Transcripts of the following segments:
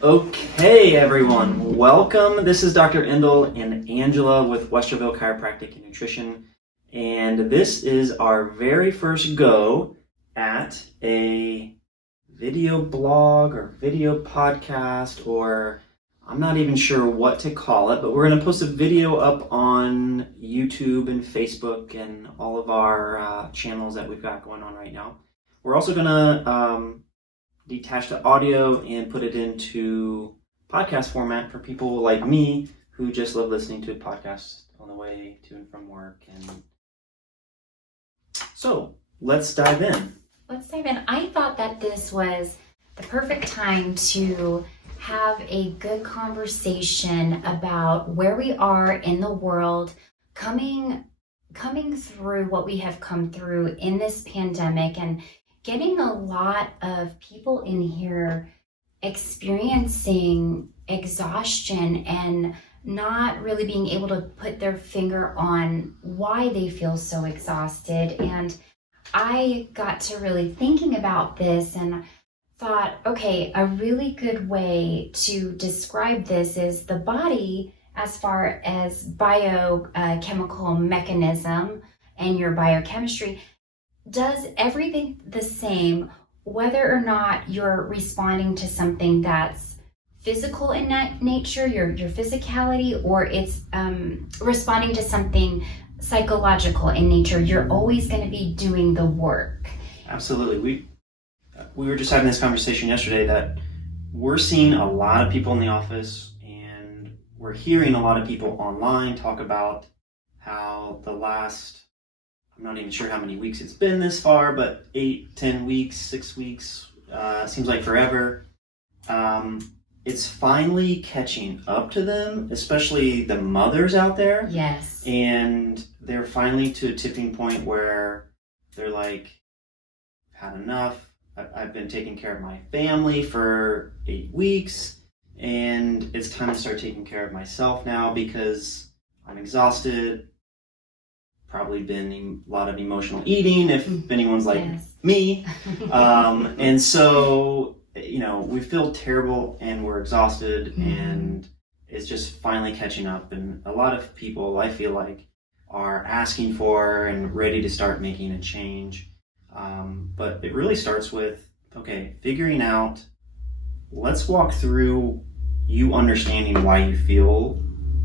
Okay, everyone, welcome. This is Dr. Endel and Angela with Westerville Chiropractic and Nutrition, and this is our very first go at a video blog or video podcast, or I'm not even sure what to call it, but we're going to post a video up on YouTube and Facebook and all of our channels that we've got going on right now. We're also going to detach the audio and put it into podcast format for people like me who just love listening to podcasts on the way to and from work. And so let's dive in. I thought that this was the perfect time to have a good conversation about where we are in the world, coming through what we have come through in this pandemic, and getting a lot of people in here experiencing exhaustion and not really being able to put their finger on why they feel so exhausted. And I got to really thinking about this and thought, okay, a really good way to describe this is the body as far as biochemical mechanism and your biochemistry does everything the same, whether or not you're responding to something that's physical in nature, your physicality, or it's responding to something psychological in nature. You're always going to be doing the work. Absolutely. We were just having this conversation yesterday that we're seeing a lot of people in the office, and we're hearing a lot of people online talk about how the last, I'm not even sure how many weeks it's been this far, but 8, 10 weeks, 6 weeks, seems like forever. It's finally catching up to them, especially the mothers out there. Yes. And they're finally to a tipping point where they're like, I've had enough. I've been taking care of my family for 8 weeks, and it's time to start taking care of myself now because I'm exhausted. Probably been a lot of emotional eating if anyone's like me. And so, we feel terrible and we're exhausted, and it's just finally catching up. And a lot of people, I feel like, are asking for and ready to start making a change. But it really starts with, figuring out, let's walk through you understanding why you feel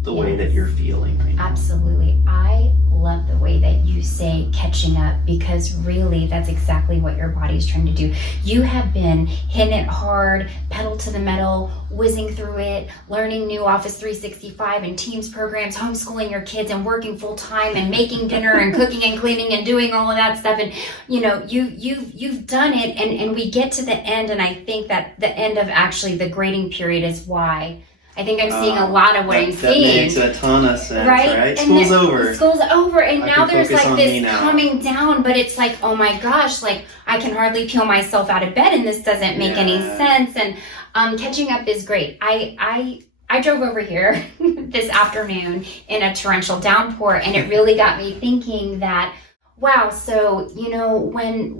the way that you're feeling right now. Absolutely. I love the way that you say catching up, because really that's exactly what your body's trying to do. You have been hitting it hard, pedal to the metal, whizzing through it, learning new Office 365 and Teams programs, homeschooling your kids and working full time and making dinner and cooking and cleaning and doing all of that stuff. And you've done it, and we get to the end, and I think that the end of actually the grading period is why I think I'm seeing a lot of what I'm seeing. That makes a ton of sense, right? School's over, and now there's like this coming down, but it's like, oh my gosh, like I can hardly peel myself out of bed, and this doesn't make any sense. And catching up is great. I drove over here this afternoon in a torrential downpour, and it really got me thinking that, wow, so when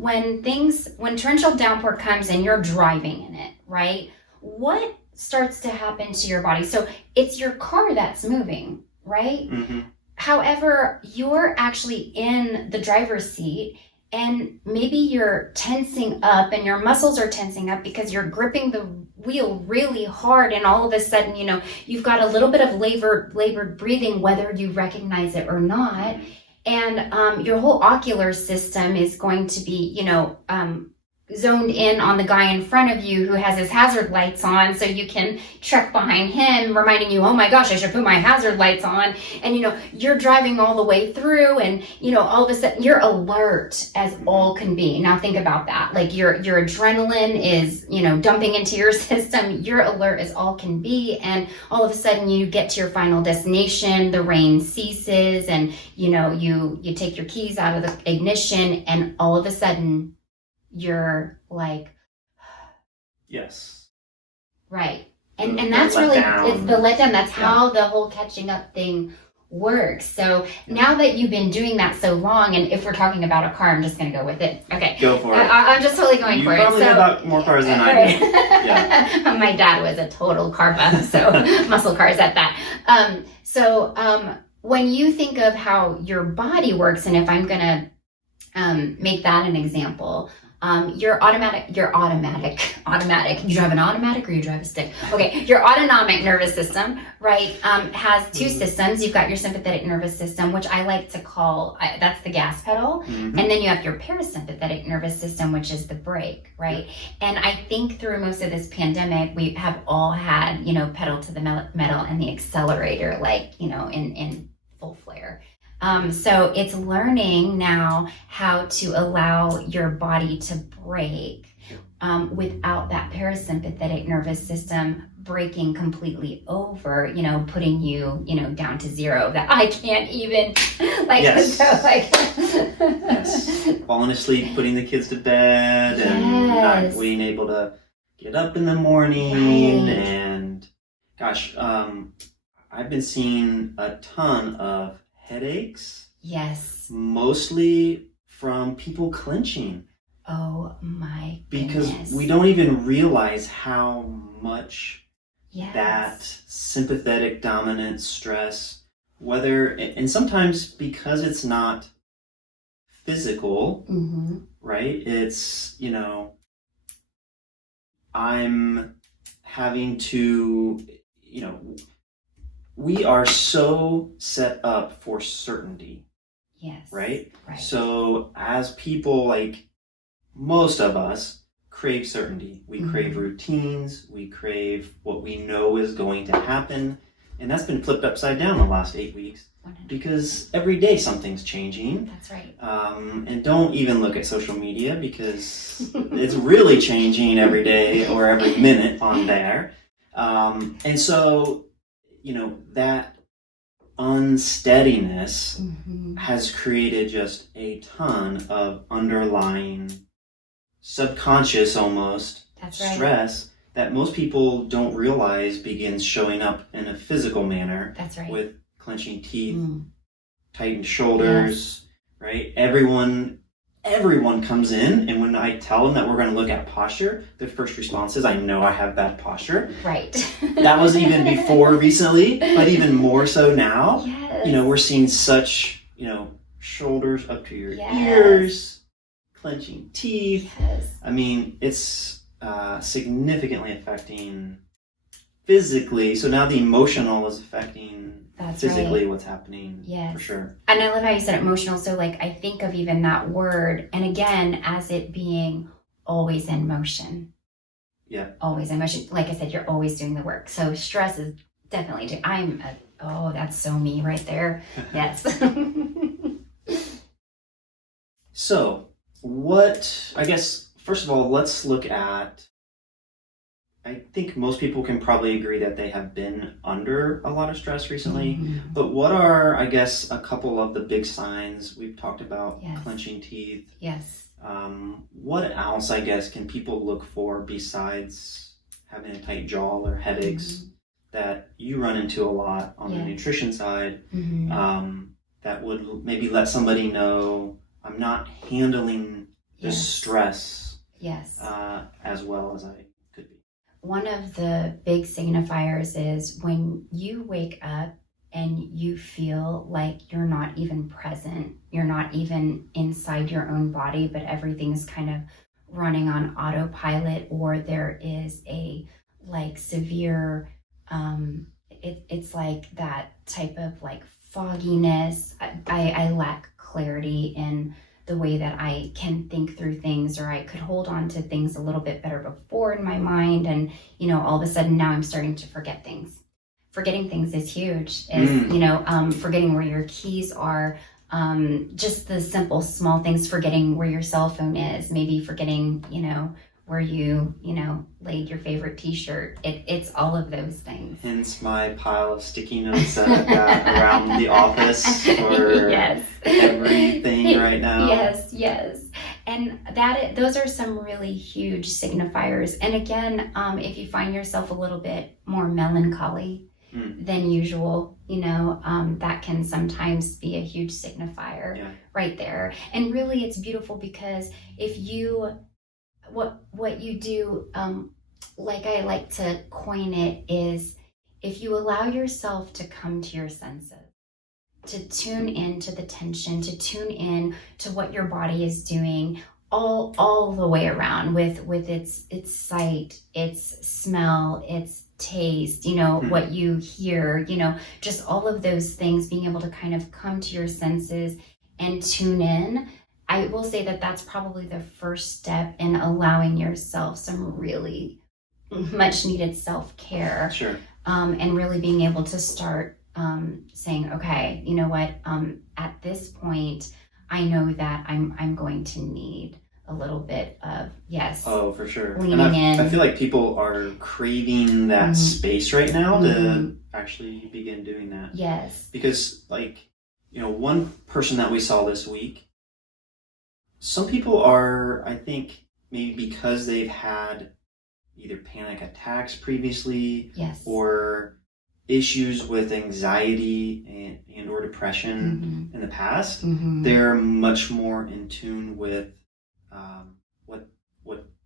torrential downpour comes and you're driving in it, right? What starts to happen to your body? So it's your car that's moving, right? Mm-hmm. However, you're actually in the driver's seat, and maybe you're tensing up and your muscles are tensing up because you're gripping the wheel really hard, and all of a sudden, you've got a little bit of labored breathing, whether you recognize it or not. And your whole ocular system is going to be, zoned in on the guy in front of you who has his hazard lights on, so you can trek behind him, reminding you, oh my gosh, I should put my hazard lights on. And you're driving all the way through, and all of a sudden you're alert as all can be. Now think about that. Like your adrenaline is dumping into your system. You're alert as all can be, and all of a sudden you get to your final destination, the rain ceases, and you take your keys out of the ignition, and all of a sudden you're like, yes, right. And that's really, it's the letdown. That's how the whole catching up thing works. So now that you've been doing that so long, and if we're talking about a car, I'm just going to go with it. Okay. Go for it. I'm just totally going You for it. probably know about more cars than I do. Yeah. My dad was a total car buff, so muscle cars at that. When you think of how your body works, and if I'm going to make that an example, your automatic, you drive an automatic or you drive a stick? Okay, your autonomic nervous system, right, has two systems. You've got your sympathetic nervous system, which I like to call, that's the gas pedal. And then you have your parasympathetic nervous system, which is the brake, right? And I think through most of this pandemic, we have all had, pedal to the metal and the accelerator, like, in full flare. So it's learning now how to allow your body to brake without that parasympathetic nervous system breaking completely over, putting you, down to zero, that I can't even, Yes. Yes. Falling asleep, putting the kids to bed, and not being able to get up in the morning. Right. And gosh, I've been seeing a ton of headaches. Yes. Mostly from people clenching. Oh my Because goodness. we don't even realize how much Yes. that sympathetic dominant stress, and sometimes because it's not physical, right? It's, I'm having to, we are so set up for certainty. Yes. Right? Right. So as people, like most of us, crave certainty. We crave routines. We crave what we know is going to happen. And that's been flipped upside down the last 8 weeks 100%. because every day something's changing. That's right. And don't even look at social media because it's really changing every day or every minute on there. And so, that unsteadiness has created just a ton of underlying subconscious almost stress that most people don't realize begins showing up in a physical manner. That's right. With clenching teeth, tightened shoulders, right? Everyone comes in, and when I tell them that we're going to look at posture, their first response is, I know I have bad posture. Right. That was even before recently, but even more so now. Yes. We're seeing such, shoulders up to your ears, clenching teeth. Yes. I mean, it's significantly affecting physically. So now the emotional is affecting physically what's happening. For sure. And I love how you said emotional. So I think of even that word, and again, as it being always in motion. Yeah. Always in motion. Like I said, you're always doing the work. So stress is definitely, that's so me right there. Yes. So I guess, first of all, let's look at, I think most people can probably agree that they have been under a lot of stress recently, but what are, I guess, a couple of the big signs? We've talked about clenching teeth. Yes. What else, I guess, can people look for besides having a tight jaw or headaches that you run into a lot on the nutrition side, that would maybe let somebody know I'm not handling the stress as well as I could be? One of the big signifiers is when you wake up and you feel like you're not even present, you're not even inside your own body, but everything's kind of running on autopilot, or there is a severe, it's like that type of fogginess. I lack clarity in the way that I can think through things, or I could hold on to things a little bit better before in my mind. And, all of a sudden now I'm starting to forget things. Forgetting things is huge. Forgetting where your keys are, just the simple small things, forgetting where your cell phone is, maybe forgetting, where you laid your favorite t-shirt. It's all of those things. Hence my pile of sticky notes that I've got around the office for everything right now. Yes. And those are some really huge signifiers. And again, if you find yourself a little bit more melancholy, than usual, that can sometimes be a huge signifier right there. And really it's beautiful because if you, what you do, like I like to coin it, is if you allow yourself to come to your senses, to tune into the tension, to tune in to what your body is doing all the way around with its sight, its smell, its taste, what you hear, just all of those things, being able to kind of come to your senses and tune in. I will say that that's probably the first step in allowing yourself some really much needed self-care. Sure. And really being able to start saying, okay, you know what, at this point, I know that I'm going to need a little bit of, Oh, for sure. Leaning and in. I feel like people are craving that space right now to actually begin doing that. Yes. Because one person that we saw this week, some people are, I think, maybe because they've had either panic attacks previously or issues with anxiety and or depression in the past, they're much more in tune with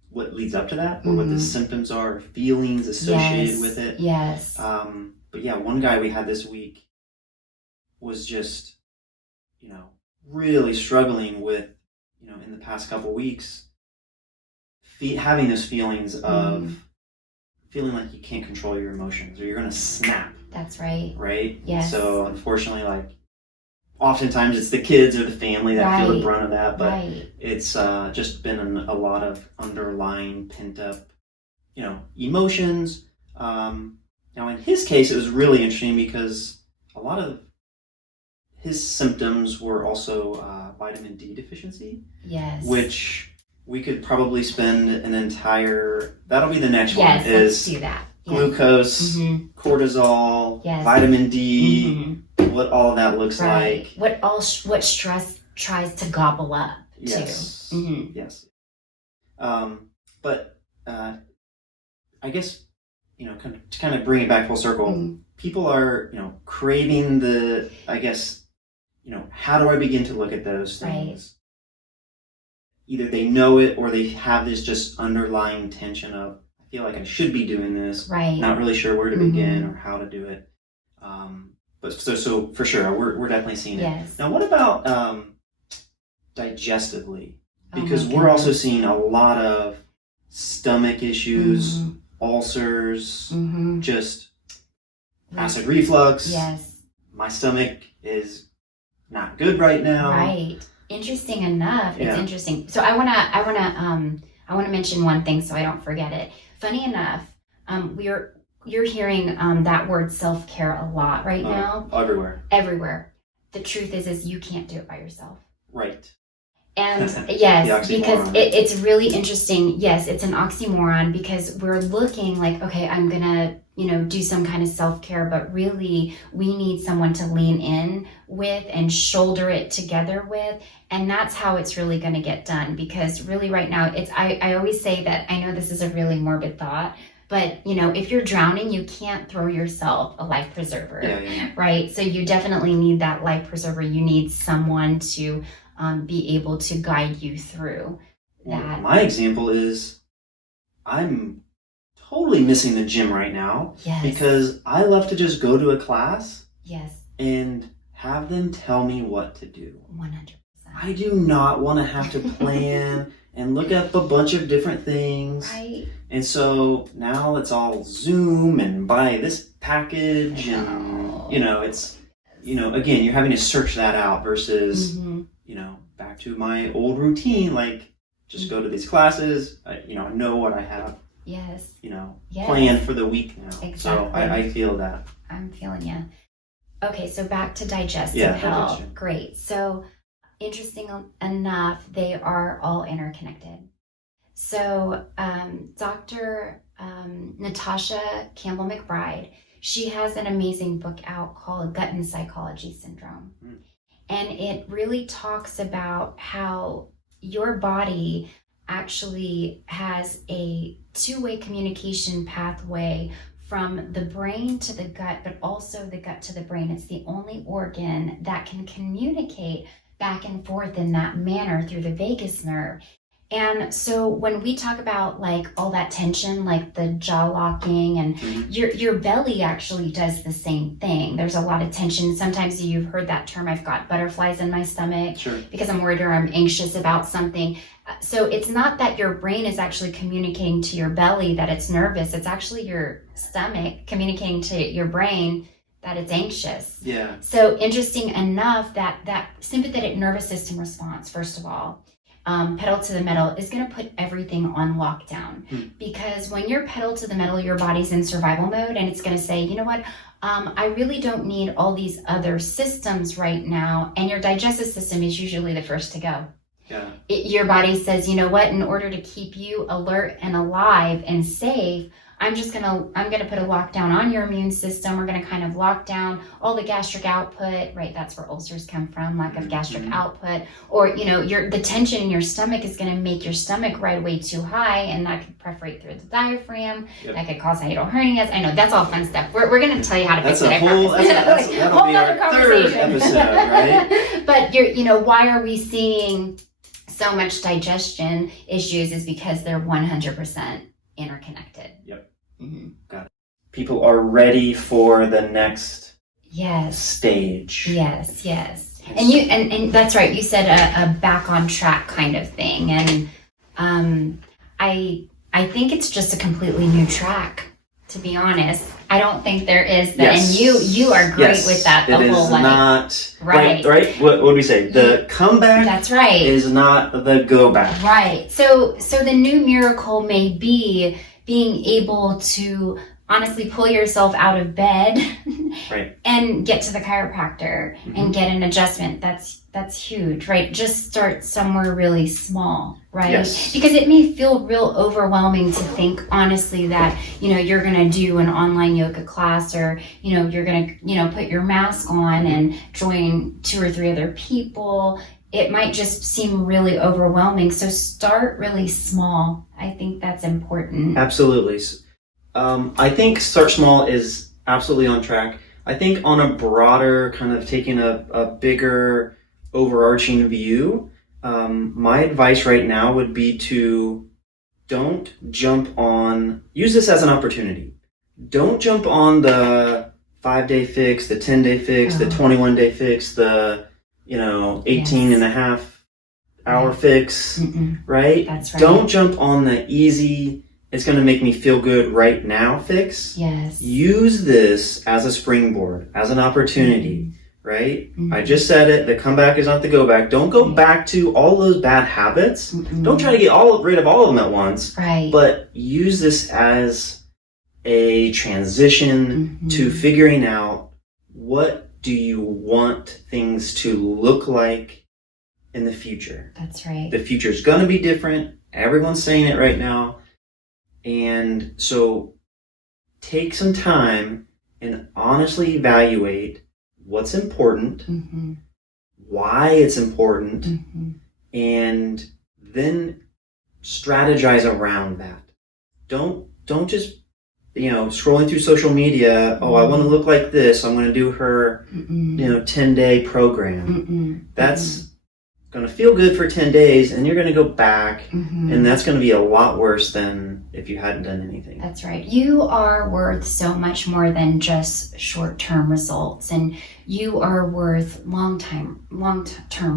what leads up to that, or what the symptoms are, feelings associated with it. Yes. But yeah, one guy we had this week was just, really struggling with, in the past couple weeks, having those feelings of feeling like you can't control your emotions or you're going to snap. That's right. Right? Yes. So unfortunately, oftentimes it's the kids or the family that feel the brunt of that, but it's just been a lot of underlying pent up, emotions. Now in his case, it was really interesting because a lot of his symptoms were also vitamin D deficiency. Yes. Which we could probably spend that'll be the next one. Yes, let's do that. Glucose, cortisol, vitamin D, what all of that looks like. What stress tries to gobble up yes. too. Yes. But I guess, to kind of bring it back full circle, people are, craving how do I begin to look at those things? Either they know it or they have this just underlying tension of, I feel like I should be doing this. Right. Not really sure where to begin or how to do it. But so for sure, we're definitely seeing it. Yes. Now, what about digestively? Because we're also seeing a lot of stomach issues, ulcers, just acid reflux. Yes. My stomach is not good right now. Right. Interesting enough. It's interesting. So I wanna mention one thing so I don't forget it. Funny enough, you're hearing that word self-care a lot right now. Everywhere. The truth is you can't do it by yourself. Right. And yes, because it's really interesting. Yes, it's an oxymoron because we're looking like, okay, I'm gonna, do some kind of self-care, but really we need someone to lean in with and shoulder it together with. And that's how it's really gonna get done, because really right now I always say that, I know this is a really morbid thought, but if you're drowning, you can't throw yourself a life preserver, right? So you definitely need that life preserver. You need someone to be able to guide you through that. Well, my example is I'm totally missing the gym right now because I love to just go to a class and have them tell me what to do. 100%. I do not want to have to plan and look up a bunch of different things. Right. And so now it's all Zoom and buy this package and, it's, again, you're having to search that out versus, back to my old routine, just go to these classes, I know what I have, planned for the week now. Exactly. So I feel that. I'm feeling you. Okay, so back to digestive health. Digestion. Great. So interesting enough, they are all interconnected. So Dr. Natasha Campbell McBride, she has an amazing book out called Gut and Psychology Syndrome. And it really talks about how your body actually has a two-way communication pathway from the brain to the gut, but also the gut to the brain. It's the only organ that can communicate back and forth in that manner through the vagus nerve. And so when we talk about like all that tension, like the jaw locking, and your belly actually does the same thing. There's a lot of tension. Sometimes you've heard that term, I've got butterflies in my stomach because I'm worried or I'm anxious about something. So it's not that your brain is actually communicating to your belly that it's nervous. It's actually your stomach communicating to your brain that it's anxious. Yeah. So interesting enough that sympathetic nervous system response, first of all, pedal to the metal, is going to put everything on lockdown. Because when you're pedal to the metal, your body's in survival mode, and it's going to say, you know what, I really don't need all these other systems right now. And your digestive system is usually the first to go. Yeah. Your body says, you know what, in order to keep you alert and alive and safe, I'm gonna put a lockdown on your immune system. We're gonna kind of lock down all the gastric output, right? That's where ulcers come from, lack of gastric output. Or, the tension in your stomach is gonna make your stomach ride way too high, and that could perforate through the diaphragm. That could cause hiatal hernias. I know, that's all fun stuff. We're gonna tell you how to fix it. That'll be our third episode, right? But why are we seeing so much digestion issues is because they're 100% interconnected. Yep. Got it. People are ready for the next stage. Yes. And that's right. You said a back on track kind of thing. And I think it's just a completely new track, to be honest. I don't think there is that. And you are great with that. It is not right. What would we say? The comeback. That's right. Is not the go back. Right. So the new miracle may be being able to honestly pull yourself out of bed and get to the chiropractor and get an adjustment. That's huge, right? Just start somewhere really small, right? Yes. Because it may feel real overwhelming to think honestly that, you're going to do an online yoga class, or, you're going to, put your mask on and join 2 or 3 other people. It might just seem really overwhelming. So start really small. I think that's important. Absolutely. I think start small is absolutely on track. I think on a broader kind of taking a bigger overarching view, my advice right now would be to don't jump on, use this as an opportunity. Don't jump on the 5-day fix, the 10-day fix, the 21-day fix, the 18 and a half hour fix, right? That's right. Don't jump on the easy, it's going to make me feel good right now fix. Yes. Use this as a springboard, as an opportunity, right? I just said it, the comeback is not the go back. Don't go back to all those bad habits. Don't try to get rid of all of them at once. Right. But use this as a transition to figuring out, what do you want things to look like in the future? That's right. The future is going to be different. Everyone's saying it right now. And so take some time and honestly evaluate what's important, why it's important, and then strategize around that. Don't just scrolling through social media, I want to look like this, I'm going to do her 10-day program. That's going to feel good for 10 days, and you're going to go back, and that's going to be a lot worse than if you hadn't done anything. That's right. You are worth so much more than just short-term results, and you are worth long-term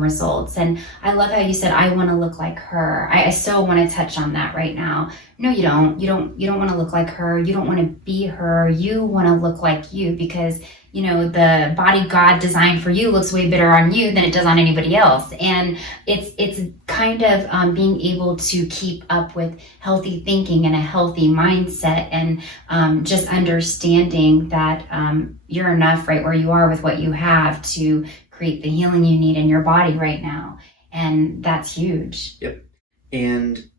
results. And I love how you said, I want to look like her. I so want to touch on that right now. No, you don't. You don't want to look like her. You don't want to be her. You want to look like you, because the body God designed for you looks way better on you than it does on anybody else. And it's kind of being able to keep up with healthy thinking and a healthy mindset, and just understanding that you're enough right where you are with what you have to create the healing you need in your body right now. And that's huge. Yep. And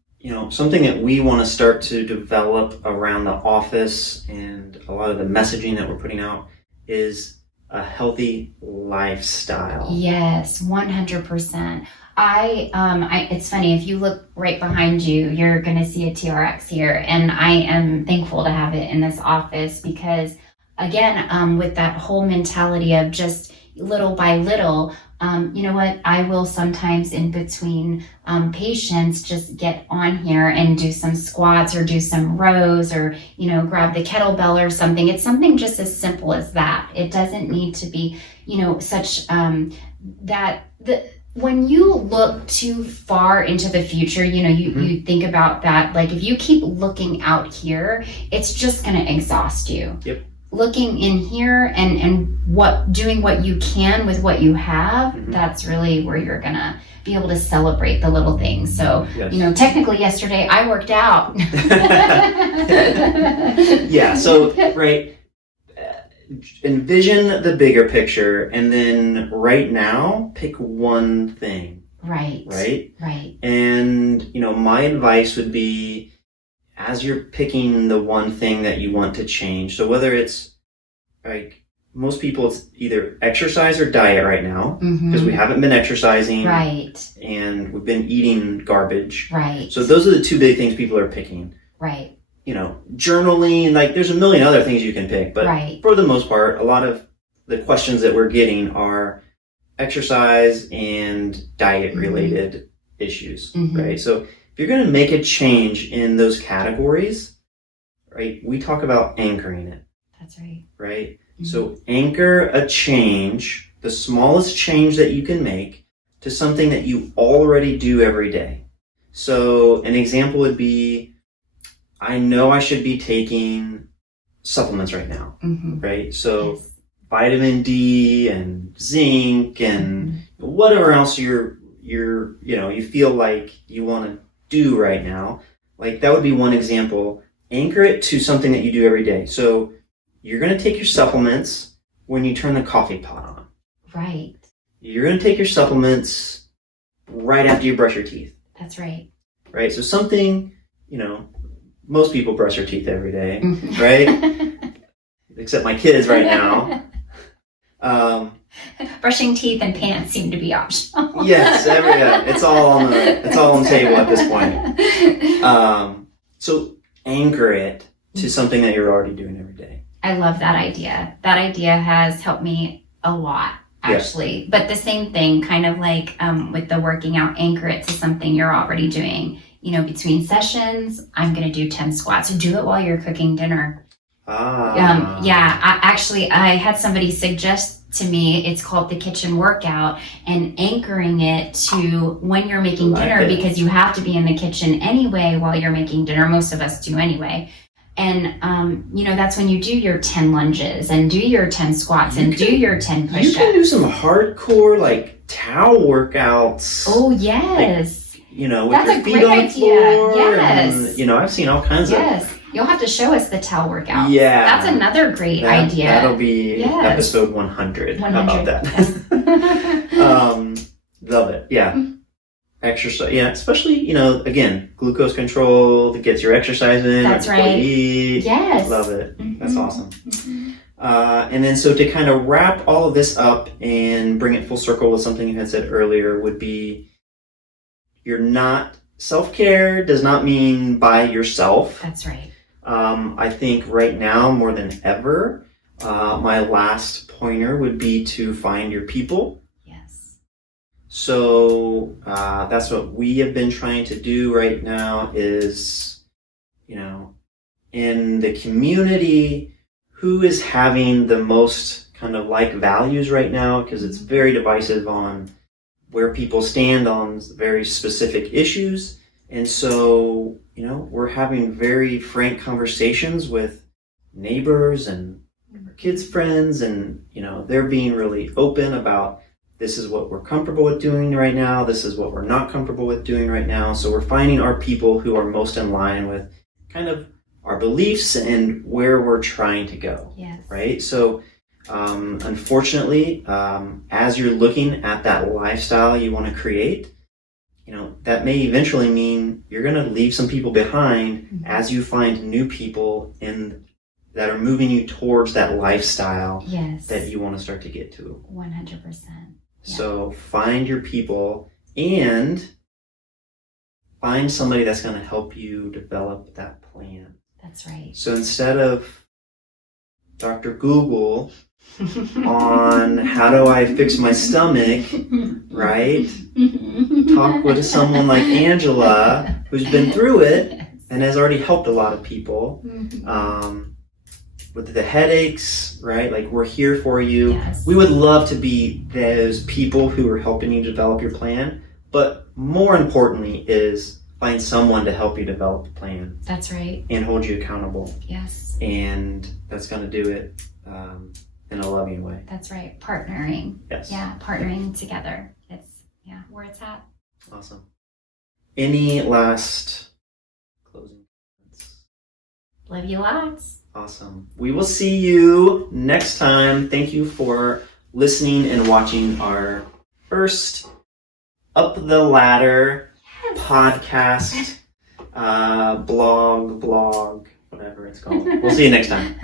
something that we want to start to develop around the office and a lot of the messaging that we're putting out is a healthy lifestyle. Yes, 100%. It's funny, if you look right behind you, you're going to see a TRX here. And I am thankful to have it in this office because, again, with that whole mentality of just little by little, you know what, I will sometimes in between patients just get on here and do some squats or do some rows or, you know, grab the kettlebell or something. It's something just as simple as that. It doesn't need to be, you know, such when you look too far into the future, you know, you think about that, like if you keep looking out here, it's just going to exhaust you. Yep. Looking in here and doing what you can with what you have, that's really where you're going to be able to celebrate the little things. So, yes. You know, technically yesterday I worked out. Yeah. So, right. Envision the bigger picture and then right now pick one thing. Right. And, you know, my advice would be as you're picking the one thing that you want to change. So whether it's like most people, it's either exercise or diet right now because we haven't been exercising. Right. And we've been eating garbage. Right. So those are the two big things people are picking. Right. You know, journaling, like there's a million other things you can pick, but for the most part, a lot of the questions that we're getting are exercise and diet related issues, right? So if you're going to make a change in those categories, right, we talk about anchoring it. That's right. Right? So anchor a change, the smallest change that you can make to something that you already do every day. So an example would be, I know I should be taking supplements right now, right? So vitamin D and zinc and whatever else you feel like you want to do right now. Like that would be one example. Anchor it to something that you do every day. So you're going to take your supplements when you turn the coffee pot on. Right. You're going to take your supplements right after you brush your teeth. That's right. Right? So something, you know, most people brush their teeth every day, right? Except my kids right now. Brushing teeth and pants seem to be optional. Yes, it's all on the table at this point. So anchor it to something that you're already doing every day. I love that idea. That idea has helped me a lot, actually. But the same thing, kind of like with the working out, anchor it to something you're already doing. You know, between sessions, I'm going to do 10 squats. So do it while you're cooking dinner. I had somebody suggest to me, it's called the kitchen workout, and anchoring it to when you're making dinner because you have to be in the kitchen anyway while you're making dinner. Most of us do anyway. And, you know, that's when you do your 10 lunges and do your 10 squats and do your 10 push-ups. You can do some hardcore, like, towel workouts. Oh, yes. Like, you know, with your feet on the floor. Yes. And, you know, I've seen all kinds of... Yes. You'll have to show us the towel workout. Yeah. That's another great idea. That'll be episode 100. How about that? Yes. Love it. Yeah. Exercise. Yeah. Especially, you know, again, glucose control that gets your exercise in. That's right. Eat. Yes. Love it. That's awesome. And then so to kind of wrap all of this up and bring it full circle with something you had said earlier would be self-care does not mean by yourself. That's right. I think right now more than ever, my last pointer would be to find your people. Yes. So that's what we have been trying to do right now is, you know, in the community, who is having the most kind of like values right now, because it's very divisive on where people stand on very specific issues. And so, you know, we're having very frank conversations with neighbors and our kids' friends, and, you know, they're being really open about this is what we're comfortable with doing right now, this is what we're not comfortable with doing right now. So we're finding our people who are most in line with kind of our beliefs and where we're trying to go. Yes. Right? So unfortunately, as you're looking at that lifestyle you want to create, you know, that may eventually mean you're going to leave some people behind as you find new people in that are moving you towards that lifestyle Yes. that you want to start to get to. 100%. Yeah. So find your people and find somebody that's going to help you develop that plan. That's right. So instead of Dr. Google on how do I fix my stomach, right? Talk with someone like Angela who's been through it and has already helped a lot of people. With the headaches, right? Like, we're here for you. Yes. We would love to be those people who are helping you develop your plan, but more importantly is find someone to help you develop the plan. That's right. And hold you accountable. Yes. And that's going to do it in a loving way. That's right. Partnering. Yes. Yeah, partnering together. It's, where it's at. Awesome. Any last closing comments? Love you lots. Awesome. We will see you next time. Thank you for listening and watching our first Up the Ladder podcast, blog, whatever it's called. We'll see you next time.